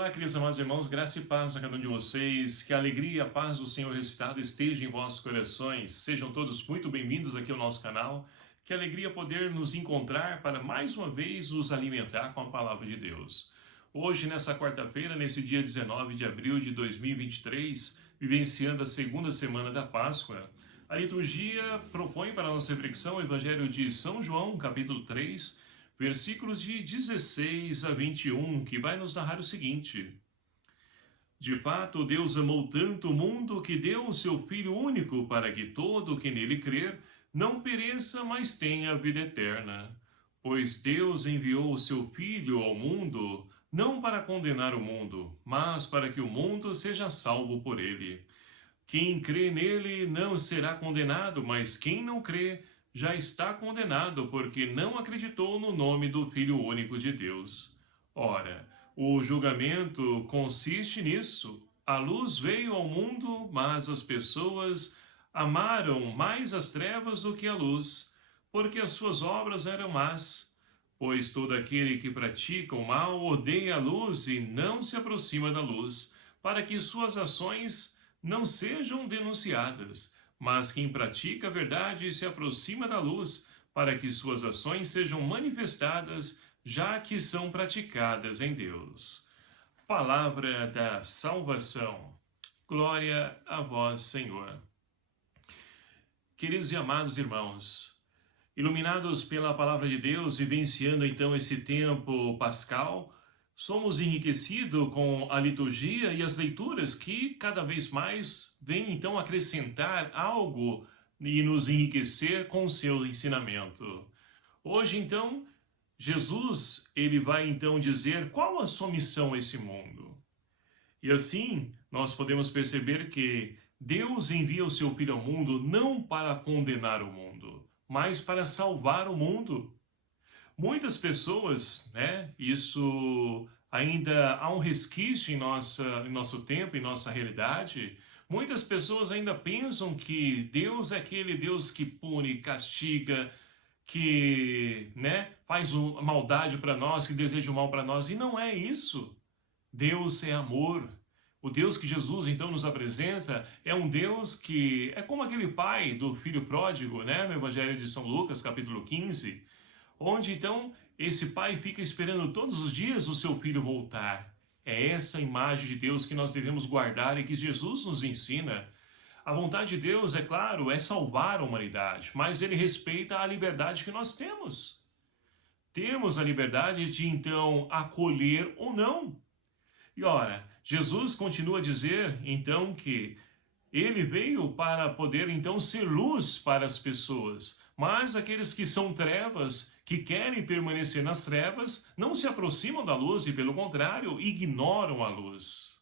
Olá, queridos amados irmãos, graça e paz a cada um de vocês, que a alegria e a paz do Senhor ressuscitado esteja em vossos corações. Sejam todos muito bem-vindos aqui ao nosso canal. Que alegria poder nos encontrar para mais uma vez nos alimentar com a palavra de Deus. Hoje, nessa quarta-feira, nesse dia 19 de abril de 2023, vivenciando a segunda semana da Páscoa, a liturgia propõe para a nossa reflexão o Evangelho de São João, capítulo 3, versículos de 16 a 21, que vai nos narrar o seguinte: De fato, Deus amou tanto o mundo que deu o seu Filho único para que todo o que nele crer não pereça, mas tenha a vida eterna. Pois Deus enviou o seu Filho ao mundo, não para condenar o mundo, mas para que o mundo seja salvo por ele. Quem crê nele não será condenado, mas quem não crê já está condenado, porque não acreditou no nome do Filho único de Deus. Ora, o julgamento consiste nisso. A luz veio ao mundo, mas as pessoas amaram mais as trevas do que a luz, porque as suas obras eram más. Pois todo aquele que pratica o mal odeia a luz e não se aproxima da luz, para que suas ações não sejam denunciadas. Mas quem pratica a verdade se aproxima da luz, para que suas ações sejam manifestadas, já que são praticadas em Deus. Palavra da salvação. Glória a vós, Senhor. Queridos e amados irmãos, iluminados pela palavra de Deus, vivenciando então esse tempo pascal, somos enriquecidos com a liturgia e as leituras que cada vez mais vêm então acrescentar algo e nos enriquecer com o seu ensinamento. Hoje então, Jesus, ele vai então dizer qual a sua missão a esse mundo. E assim, nós podemos perceber que Deus envia o seu Filho ao mundo não para condenar o mundo, mas para salvar o mundo. Muitas pessoas, isso ainda há um resquício em nosso tempo, em nossa realidade. Muitas pessoas ainda pensam que Deus é aquele Deus que pune, castiga, que faz maldade para nós, que deseja o mal para nós. E não é isso. Deus é amor. O Deus que Jesus então nos apresenta é um Deus que é como aquele pai do filho pródigo, no Evangelho de São Lucas, capítulo 15, onde então esse pai fica esperando todos os dias o seu filho voltar. É essa imagem de Deus que nós devemos guardar e que Jesus nos ensina. A vontade de Deus, é claro, é salvar a humanidade, mas ele respeita a liberdade que nós temos. Temos a liberdade de então acolher ou não. E ora, Jesus continua a dizer então que ele veio para poder então ser luz para as pessoas, mas aqueles que são trevas, que querem permanecer nas trevas, não se aproximam da luz e, pelo contrário, ignoram a luz.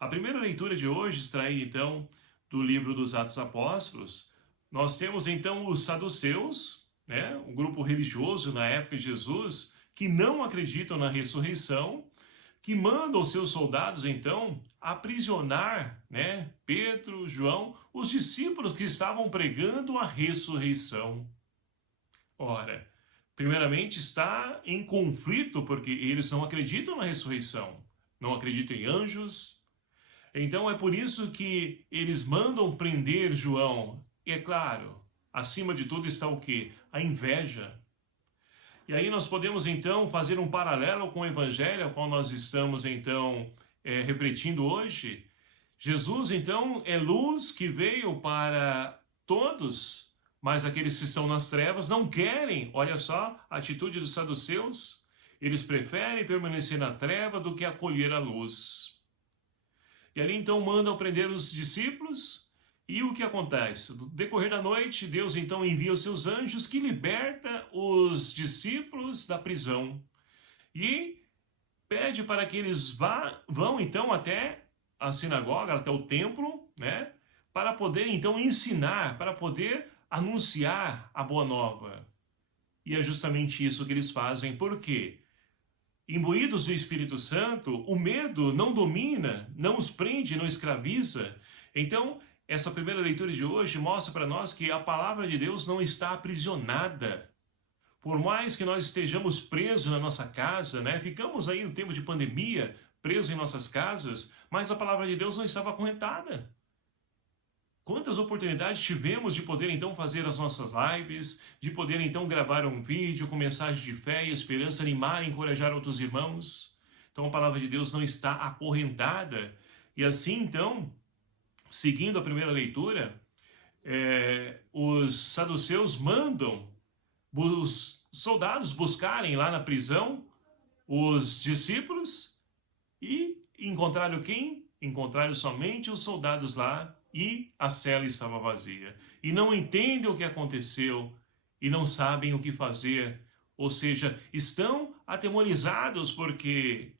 A primeira leitura de hoje, extraída então do livro dos Atos Apóstolos, nós temos então os saduceus, um grupo religioso na época de Jesus, que não acreditam na ressurreição, que mandam seus soldados então aprisionar, Pedro, João, os discípulos que estavam pregando a ressurreição. Ora, primeiramente está em conflito porque eles não acreditam na ressurreição, não acreditam em anjos. Então é por isso que eles mandam prender João. E é claro, acima de tudo está o quê? A inveja. E aí nós podemos então fazer um paralelo com o Evangelho ao qual nós estamos então refletindo hoje. Jesus então é luz que veio para todos, mas aqueles que estão nas trevas não querem. Olha só a atitude dos saduceus. Eles preferem permanecer na treva do que acolher a luz. E ali então mandam prender os discípulos. E o que acontece? No decorrer da noite, Deus então envia os seus anjos que liberta os discípulos da prisão. E pede para que eles vão então até a sinagoga, até o templo, para poder então ensinar, para poder anunciar a boa nova. E é justamente isso que eles fazem. Por quê? Imbuídos do Espírito Santo, o medo não domina, não os prende, não escraviza. Então, essa primeira leitura de hoje mostra para nós que a palavra de Deus não está aprisionada. Por mais que nós estejamos presos na nossa casa, ficamos aí no tempo de pandemia, presos em nossas casas, mas a palavra de Deus não estava acorrentada. Quantas oportunidades tivemos de poder então fazer as nossas lives, de poder então gravar um vídeo com mensagem de fé e esperança, animar e encorajar outros irmãos. Então a palavra de Deus não está acorrentada. E assim então, seguindo a primeira leitura, os saduceus mandam os soldados buscarem lá na prisão os discípulos e encontraram quem? Encontraram somente os soldados lá e a cela estava vazia. E não entendem o que aconteceu e não sabem o que fazer. Ou seja, estão atemorizados porque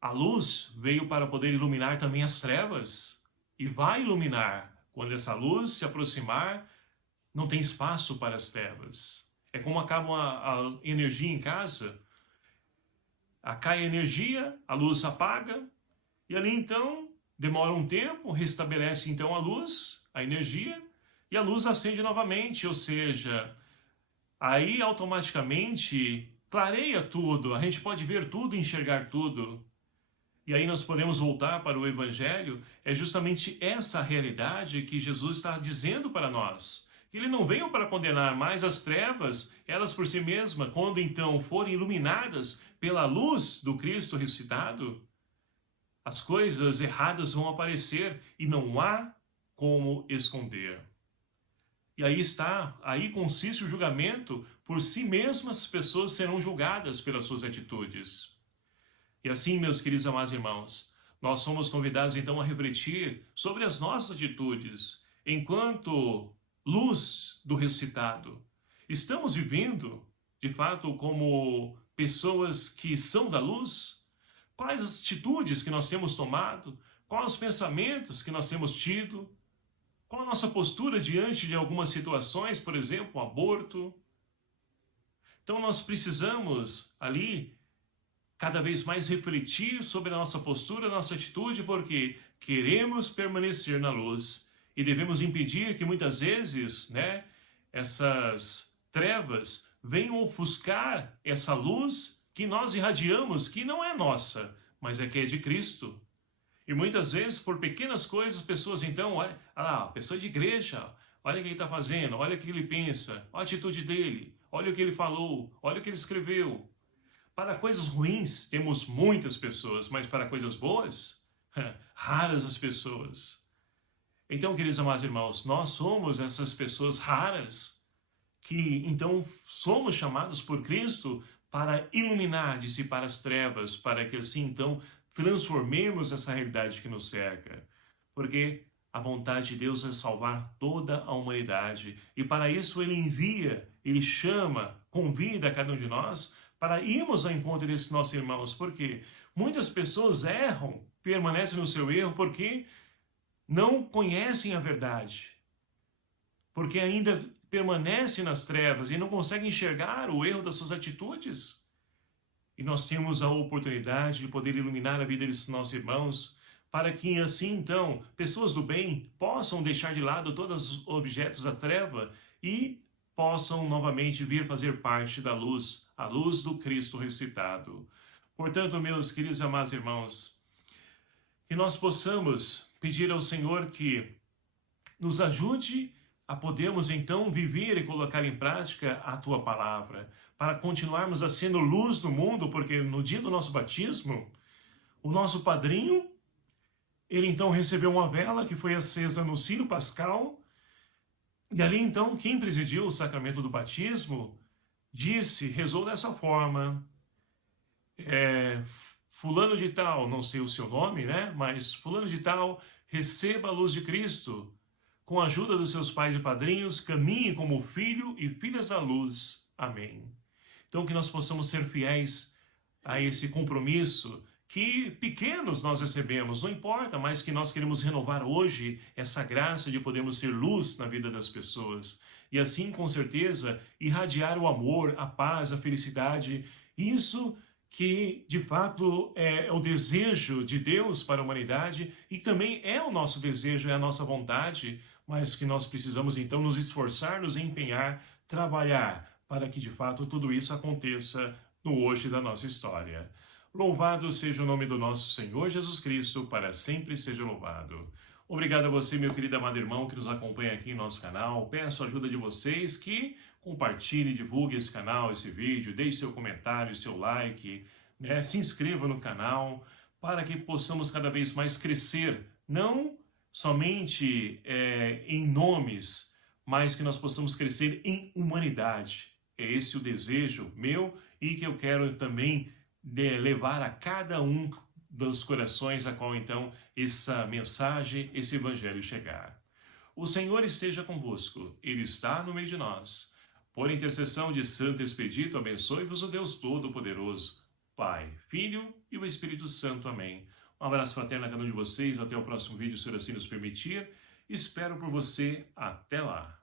a luz veio para poder iluminar também as trevas e vai iluminar. Quando essa luz se aproximar, não tem espaço para as trevas. É como acaba a energia em casa. Cai a energia, a luz apaga, e ali então demora um tempo, restabelece então a luz, a energia, e a luz acende novamente, ou seja, aí automaticamente clareia tudo, a gente pode ver tudo, enxergar tudo. E aí nós podemos voltar para o Evangelho, é justamente essa realidade que Jesus está dizendo para nós. Ele não veio para condenar, mas as trevas, elas por si mesmas, quando então forem iluminadas pela luz do Cristo ressuscitado, as coisas erradas vão aparecer e não há como esconder. E aí consiste o julgamento, por si mesmas as pessoas serão julgadas pelas suas atitudes. E assim, meus queridos amados irmãos, nós somos convidados então a refletir sobre as nossas atitudes, enquanto luz do ressuscitado. Estamos vivendo, de fato, como pessoas que são da luz? Quais as atitudes que nós temos tomado? Quais os pensamentos que nós temos tido? Qual a nossa postura diante de algumas situações, por exemplo, o aborto? Então nós precisamos ali cada vez mais refletir sobre a nossa postura, a nossa atitude, porque queremos permanecer na luz e devemos impedir que muitas vezes, essas trevas venham ofuscar essa luz que nós irradiamos, que não é nossa, mas é que é de Cristo. E muitas vezes, por pequenas coisas, pessoas então, olha lá, pessoa de igreja, olha o que ele está fazendo, olha o que ele pensa, olha a atitude dele, olha o que ele falou, olha o que ele escreveu. Para coisas ruins, temos muitas pessoas, mas para coisas boas, raras as pessoas. Então, queridos amados irmãos, nós somos essas pessoas raras que, então, somos chamados por Cristo para iluminar, dissipar as trevas, para que assim, então, transformemos essa realidade que nos cerca. Porque a vontade de Deus é salvar toda a humanidade. E para isso Ele envia, Ele chama, convida a cada um de nós para irmos ao encontro desses nossos irmãos. Porque muitas pessoas erram, permanecem no seu erro, porque não conhecem a verdade. Porque ainda permanecem nas trevas e não conseguem enxergar o erro das suas atitudes. E nós temos a oportunidade de poder iluminar a vida desses nossos irmãos, para que assim então, pessoas do bem possam deixar de lado todos os objetos da treva e possam novamente vir fazer parte da luz, a luz do Cristo ressuscitado. Portanto, meus queridos e amados irmãos, que nós possamos pedir ao Senhor que nos ajude a podermos então viver e colocar em prática a Tua palavra, para continuarmos a sendo luz no mundo, porque no dia do nosso batismo, o nosso padrinho, ele então recebeu uma vela que foi acesa no círio pascal, e ali então quem presidiu o sacramento do batismo rezou dessa forma: fulano de tal, não sei o seu nome, mas fulano de tal, receba a luz de Cristo, com a ajuda dos seus pais e padrinhos, caminhe como filho e filhas da luz. Amém. Então que nós possamos ser fiéis a esse compromisso que pequenos nós recebemos, não importa, mas que nós queremos renovar hoje essa graça de podermos ser luz na vida das pessoas. E assim, com certeza, irradiar o amor, a paz, a felicidade. Isso que, de fato, é o desejo de Deus para a humanidade e também é o nosso desejo, é a nossa vontade, mas que nós precisamos, então, nos esforçar, nos empenhar, trabalhar para que, de fato, tudo isso aconteça no hoje da nossa história. Louvado seja o nome do nosso Senhor Jesus Cristo, para sempre seja louvado. Obrigado a você, meu querido amado irmão, que nos acompanha aqui em nosso canal. Peço a ajuda de vocês que compartilhem, divulguem esse canal, esse vídeo, deixe seu comentário, seu like, né? Se inscreva no canal para que possamos cada vez mais crescer, não somente em nomes, mas que nós possamos crescer em humanidade. É esse o desejo meu e que eu quero também levar a cada um dos corações a qual então essa mensagem, esse evangelho chegar. O Senhor esteja convosco, Ele está no meio de nós. Por intercessão de Santo Expedito, abençoe-vos o Deus Todo-Poderoso, Pai, Filho e o Espírito Santo. Amém. Um abraço fraterno a cada um de vocês, até o próximo vídeo, se assim nos permitir. Espero por você, até lá.